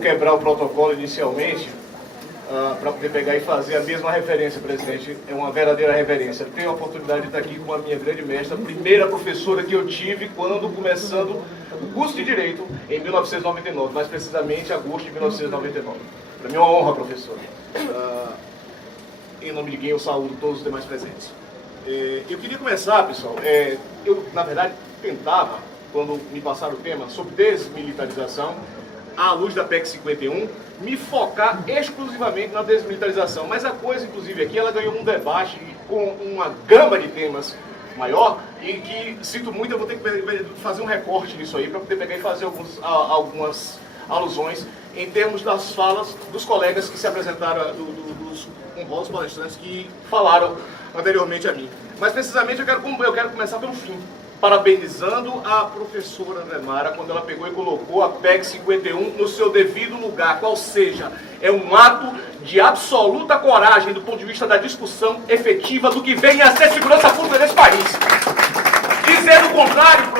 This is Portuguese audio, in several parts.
Quebrar o protocolo inicialmente, para poder pegar e fazer a mesma referência, presidente. É uma verdadeira reverência. Tenho a oportunidade de estar aqui com a minha grande mestra, a primeira professora que eu tive quando começando o curso de Direito, em 1999, mais precisamente em agosto de 1999. Para mim é uma honra, professora. Em nome de quem eu saúdo todos os demais presentes. Eu queria começar, pessoal, eu, na verdade, tentava, quando me passaram o tema sobre desmilitarização, à luz da PEC 51, me focar exclusivamente na desmilitarização. Mas a coisa, inclusive, aqui, ela ganhou um debate com uma gama de temas maior e que, sinto muito, eu vou ter que fazer um recorte nisso aí para poder pegar e fazer algumas alusões em termos das falas dos colegas que se apresentaram, dos honrosos palestrantes que falaram anteriormente a mim. Mas, precisamente, eu quero começar pelo fim, parabenizando a professora André Mara quando ela pegou e colocou a PEC 51 no seu devido lugar, qual seja, é um ato de absoluta coragem do ponto de vista da discussão efetiva do que vem a ser segurança pública desse país. Dizer o contrário, o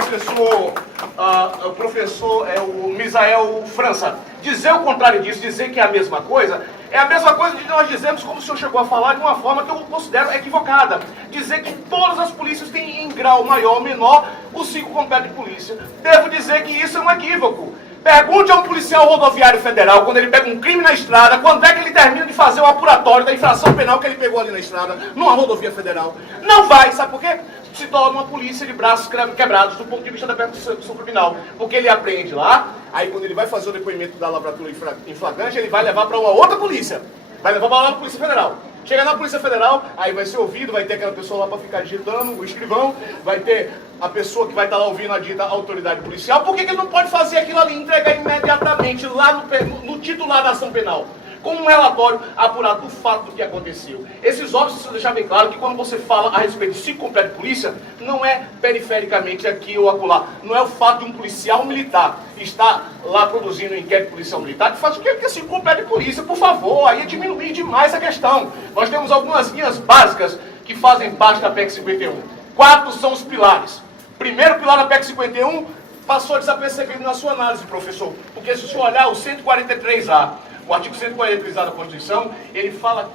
professor o Misael França, dizer o contrário disso, dizer que é a mesma coisa de nós dizermos, como o senhor chegou a falar, de uma forma que eu considero equivocada. Dizer que todas as polícias têm, em grau maior ou menor, o 5 compete de polícia. Devo dizer que isso é um equívoco. Pergunte a um policial rodoviário federal, quando ele pega um crime na estrada, quando é que ele termina de fazer o apuratório da infração penal que ele pegou ali na estrada, numa rodovia federal. Não vai, sabe por quê? Se torna uma polícia de braços quebrados do ponto de vista da persecução criminal. Porque ele apreende lá, aí quando ele vai fazer o depoimento da lavratura em flagrante, ele vai levar para uma outra polícia. Vai levar para lá a Polícia Federal. Chega na Polícia Federal, aí vai ser ouvido, vai ter aquela pessoa lá para ficar digitando, o escrivão, vai ter a pessoa que vai estar lá ouvindo a dita autoridade policial. Por que ele não pode fazer aquilo ali, entregar imediatamente lá no titular da ação penal? Com um relatório apurado do fato do que aconteceu. Esses óbitos precisam deixar bem claro que quando você fala a respeito de 5 completos de polícia, não é perifericamente aqui ou acolá. Não é o fato de um policial militar estar lá produzindo um inquérito policial militar que faz o que é 5 completos de polícia, por favor. Aí é diminuir demais a questão. Nós temos algumas linhas básicas que fazem parte da PEC 51. 4 são os pilares. Primeiro pilar da PEC 51 passou desapercebido na sua análise, professor. Porque se o senhor olhar o 143A, o artigo 143A da Constituição, ele fala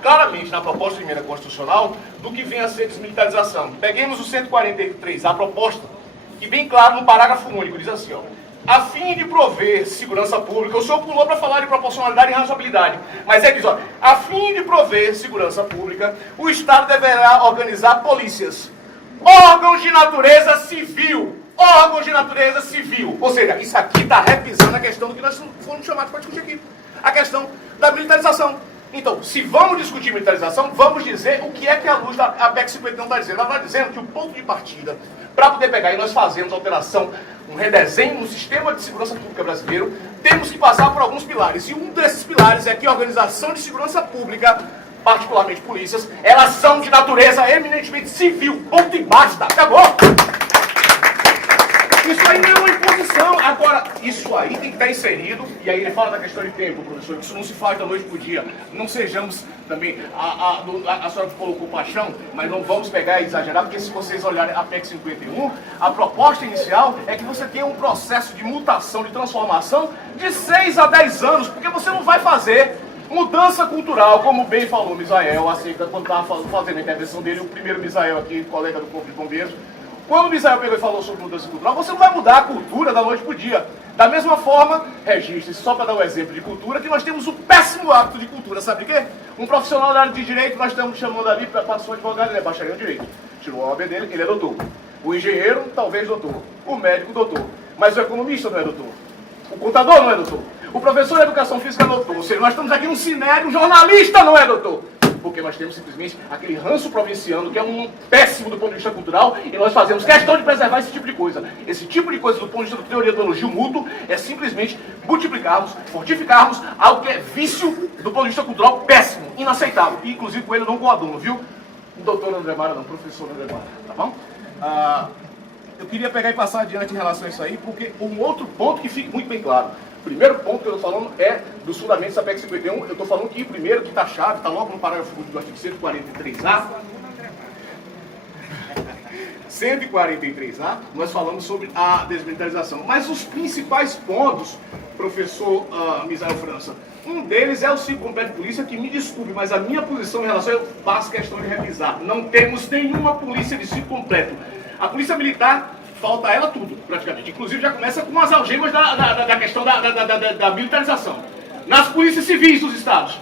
claramente na proposta de emenda constitucional do que vem a ser desmilitarização. Peguemos o 143A, a proposta, que bem claro no parágrafo único, diz assim, ó, a fim de prover segurança pública, o senhor pulou para falar de proporcionalidade e razoabilidade, mas é que diz, ó, a fim de prover segurança pública, o Estado deverá organizar polícias, órgãos de natureza civil, ou seja, isso aqui está repisando a questão do que nós fomos chamados para discutir aqui. A questão da militarização. Então, se vamos discutir militarização, vamos dizer o que é que a luz da PEC 51 está dizendo. Ela está dizendo que o ponto de partida, para poder pegar e nós fazermos alteração, um redesenho no sistema de segurança pública brasileiro, temos que passar por alguns pilares. E um desses pilares é que a organização de segurança pública, particularmente polícias, elas são de natureza eminentemente civil. Ponto e basta. Acabou! Isso aí não é uma imposição. Agora, isso aí tem que estar inserido, e aí ele fala da questão de tempo, professor, que isso não se faz da noite para o dia. Não sejamos também, a senhora colocou paixão, mas não vamos pegar e exagerar, porque se vocês olharem a PEC 51, a proposta inicial é que você tenha um processo de mutação, de transformação, de 6 a 10 anos, porque você não vai fazer mudança cultural, como bem falou o Misael, acerca quando estava fazendo a intervenção dele, o primeiro Misael aqui, colega do Corpo de Bombeiros. Quando o Misael pegou e falou sobre mudança cultural, você não vai mudar a cultura da noite para o dia. Da mesma forma, registre, só para dar um exemplo de cultura, que nós temos um péssimo hábito de cultura, sabe de quê? Um profissional da área de direito, nós estamos chamando ali para passar um advogado, ele é bacharel em direito. Tirou a OAB dele, ele é doutor. O engenheiro, talvez doutor. O médico, doutor. Mas o economista não é doutor. O contador não é doutor. O professor de educação física é doutor. Ou seja, nós estamos aqui num cinério, um jornalista não é doutor. Porque nós temos simplesmente aquele ranço provinciano, que é um péssimo do ponto de vista cultural, e nós fazemos questão de preservar esse tipo de coisa. Esse tipo de coisa, do ponto de vista da teoria do elogio mútuo, é simplesmente multiplicarmos, fortificarmos algo que é vício do ponto de vista cultural péssimo, inaceitável. E, inclusive, com ele eu não coaduno, viu? O doutor André Mara não, o professor André Mara, tá bom? Eu queria pegar e passar adiante em relação a isso aí, porque um outro ponto que fique muito bem claro. O primeiro ponto que eu estou falando é dos fundamentos da PEC 51. Eu estou falando que, primeiro, que está chave, está logo no parágrafo único do artigo 143A. 143A, nós falamos sobre a desmilitarização. Mas os principais pontos, professor Misael França, um deles é o ciclo completo de polícia, que me desculpe, mas a minha posição em relação, eu faço questão de revisar. Não temos nenhuma polícia de ciclo completo. A polícia militar, falta ela tudo, praticamente. Inclusive já começa com as algemas da questão da militarização. Nas polícias civis dos estados,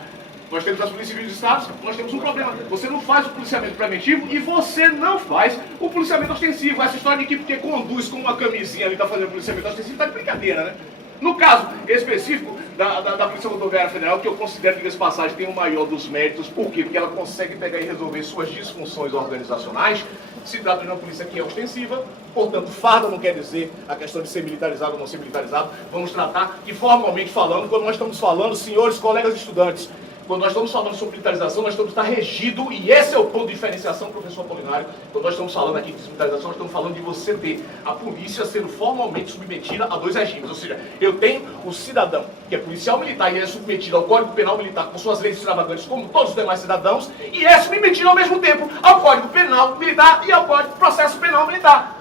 nós temos as polícias civis dos estados, nós temos um problema. Você não faz o policiamento preventivo e você não faz o policiamento ostensivo. Essa história de que porque conduz com uma camisinha ali, está fazendo policiamento ostensivo, está de brincadeira, né? No caso específico da Polícia Rodoviária Federal, que eu considero que essa passagem tem o maior dos méritos, por quê? Porque ela consegue pegar e resolver suas disfunções organizacionais. Se trata de uma polícia que é ostensiva, portanto, farda não quer dizer a questão de ser militarizado ou não ser militarizado. Vamos tratar que, formalmente falando, quando nós estamos falando, senhores colegas estudantes, quando nós estamos falando sobre militarização, nós estamos regido, e esse é o ponto de diferenciação, professor Apolinário. Quando nós estamos falando aqui de militarização, nós estamos falando de você ter a polícia sendo formalmente submetida a dois regimes. Ou seja, eu tenho o cidadão, que é policial militar, e ele é submetido ao Código Penal Militar com suas leis extravagantes, como todos os demais cidadãos, e é submetido ao mesmo tempo ao Código Penal Militar e ao Código de Processo Penal Militar.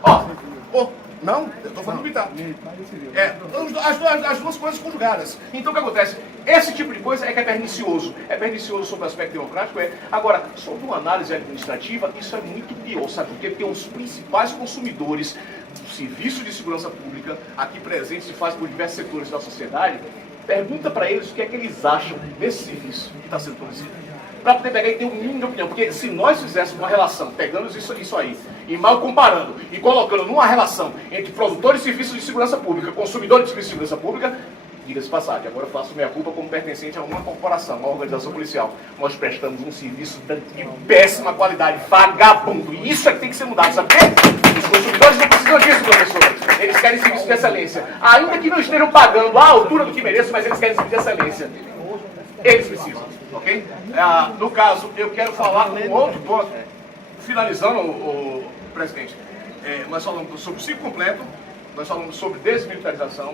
Não, eu estou falando militar. As duas coisas conjugadas. Então o que acontece? Esse tipo de coisa é que é pernicioso. É pernicioso sobre o aspecto democrático, Agora, sobre uma análise administrativa, isso é muito pior, sabe por quê? Porque os principais consumidores do serviço de segurança pública, aqui presentes e faz por diversos setores da sociedade, pergunta para eles o que é que eles acham desse serviço que está sendo produzido. Para poder pegar e ter um mínimo de opinião. Porque se nós fizéssemos uma relação, pegando isso aí, e mal comparando, e colocando numa relação entre produtores de serviços de segurança pública, consumidores de serviços de segurança pública, diga-se passagem, agora eu faço minha culpa como pertencente a uma corporação, uma organização policial. Nós prestamos um serviço de péssima qualidade, vagabundo. E isso é que tem que ser mudado, sabe por quê? Os consumidores não precisam disso, professor. Eles querem serviço de excelência. Ainda que não estejam pagando à altura do que mereçam, mas eles querem serviço de excelência. Eles precisam, ok? No caso, eu quero falar um outro ponto. Finalizando, o presidente, nós falamos sobre o ciclo completo, nós falamos sobre desmilitarização,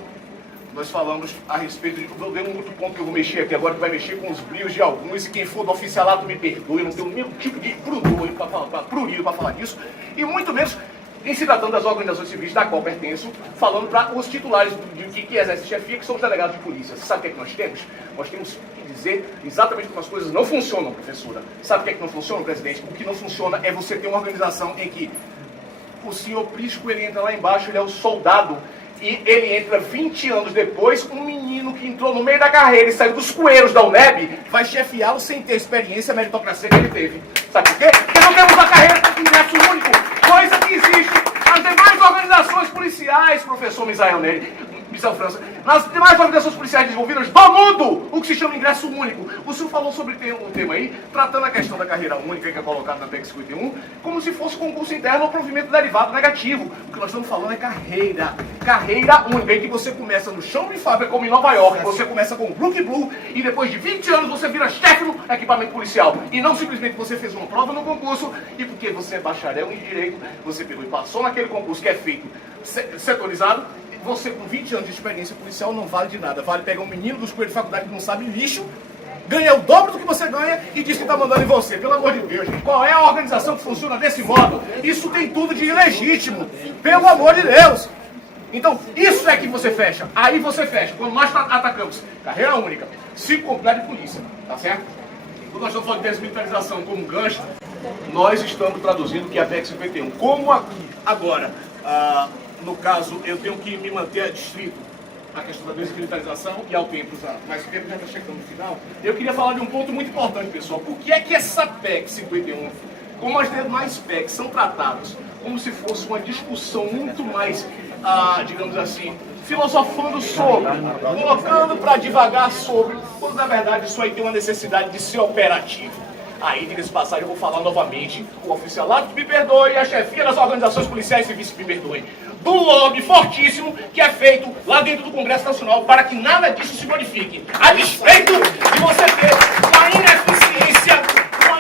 nós falamos a respeito de... Eu dei um outro ponto que eu vou mexer aqui agora, que vai mexer com os brios de alguns, e quem for do oficialato me perdoe, eu não tenho nenhum tipo de prurito para falar disso, e muito menos em se tratando das organizações civis da qual pertenço, falando para os titulares que exercem chefia, que são os delegados de polícia. Você sabe o que é que nós temos? Nós temos que dizer exatamente como as coisas não funcionam, professora. Sabe o que é que não funciona, presidente? O que não funciona é você ter uma organização em que o senhor Prisco, ele entra lá embaixo, ele é o soldado, e ele entra 20 anos depois, um menino que entrou no meio da carreira e saiu dos coeiros da UNEB, vai chefiá-lo sem ter a experiência, a meritocracia que ele teve. Sabe por quê? Porque não temos uma carreira com ingresso único, coisa que existe nas demais organizações policiais, professor Misael França, nas demais organizações policiais desenvolvidas do mundo, o que se chama ingresso único. O senhor falou sobre um tema aí, tratando a questão da carreira única, que é colocada na PEC 51, como se fosse concurso interno ou provimento derivado negativo. O que nós estamos falando é carreira única, em que você começa no chão de fábrica, como em Nova York, você começa com o Brook Blue, e depois de 20 anos você vira chefe no equipamento policial. E não simplesmente você fez uma prova no concurso, e porque você é bacharel em direito, você pegou e passou naquele concurso que é feito setorizado. Você com 20 anos de experiência policial não vale de nada. Vale pegar um menino dos coelhos de faculdade que não sabe lixo, ganha o dobro do que você ganha e diz que está mandando em você. Pelo amor de Deus, gente. Qual é a organização que funciona desse modo? Isso tem tudo de ilegítimo. Pelo amor de Deus. Então, isso é que você fecha. Aí você fecha. Quando nós atacamos carreira única, ciclo completo de polícia, tá certo? Quando nós estamos falando de desmilitarização como gancho, nós estamos traduzindo o que é a PEC 51. Como aqui, agora... no caso, eu tenho que me manter adstrito à questão da desmilitarização e ao tempo já, mas o tempo já está chegando no final. Eu queria falar de um ponto muito importante, pessoal. Por que é que essa PEC 51, como as demais PECs, são tratadas como se fosse uma discussão muito mais, digamos assim, filosofando sobre, colocando para divagar sobre, quando na verdade isso aí tem uma necessidade de ser operativo. Aí, diga-se de passagem, eu vou falar novamente, o oficialato que me perdoe, a chefia das organizações policiais e civis que me perdoem, do lobby fortíssimo que é feito lá dentro do Congresso Nacional para que nada disso se modifique, a despeito de você ter uma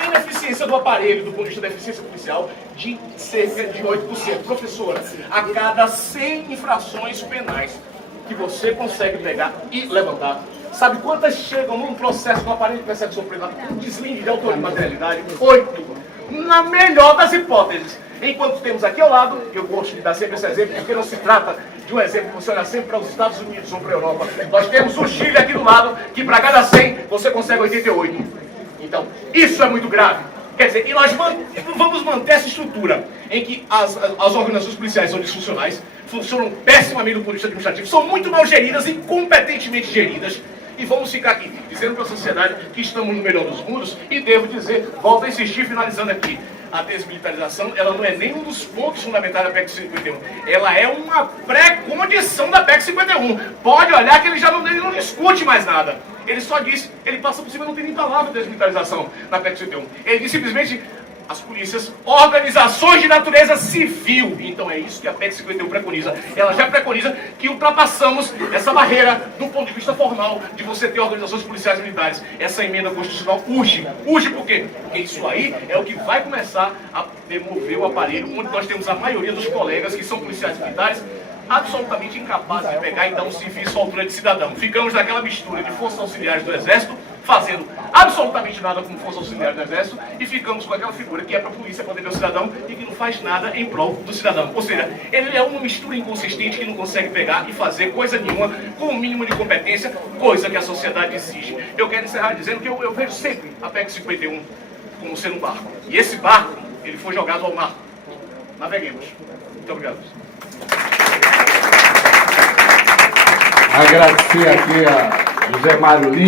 ineficiência do aparelho, do ponto de vista da eficiência policial, de cerca de 8%. Professora, a cada 100 infrações penais que você consegue pegar e levantar, sabe quantas chegam num processo, no aparelho de percepção penal, um deslinde de autoria e materialidade? 8. Na melhor das hipóteses. Enquanto temos aqui ao lado, eu gosto de dar sempre esse exemplo, porque não se trata de um exemplo que você olha sempre para os Estados Unidos ou para a Europa. Nós temos o Chile aqui do lado, que para cada 100 você consegue 88. Então, isso é muito grave. Quer dizer, e nós vamos manter essa estrutura em que as organizações policiais são disfuncionais, funcionam pessimamente do ponto de vista administrativo, são muito mal geridas, incompetentemente geridas, e vamos ficar aqui dizendo para a sociedade que estamos no melhor dos mundos, e devo dizer, volto a insistir, finalizando aqui, a desmilitarização, ela não é nenhum dos pontos fundamentais da PEC 51. Ela é uma pré-condição da PEC 51. Pode olhar que ele não discute mais nada. Ele só disse, ele passa por cima, não tem nem palavra de desmilitarização na PEC 51. Ele diz simplesmente as polícias, organizações de natureza civil. Então é isso que a PEC 51 preconiza. Ela já preconiza que ultrapassamos essa barreira do ponto de vista formal de você ter organizações policiais militares. Essa emenda constitucional urge. Urge por quê? Porque isso aí é o que vai começar a demover o aparelho, onde nós temos a maioria dos colegas que são policiais militares absolutamente incapazes de pegar e dar um serviço à altura de cidadão. Ficamos naquela mistura de forças auxiliares do Exército, fazendo absolutamente nada como força auxiliar do Exército, e ficamos com aquela figura que é para a polícia poder ver o cidadão e que não faz nada em prol do cidadão. Ou seja, ele é uma mistura inconsistente que não consegue pegar e fazer coisa nenhuma com o mínimo de competência, coisa que a sociedade exige. Eu quero encerrar dizendo que eu vejo sempre a PEC 51 como sendo um barco. E esse barco, ele foi jogado ao mar. Naveguemos. Muito obrigado. Agradecer aqui a José Mário Lima.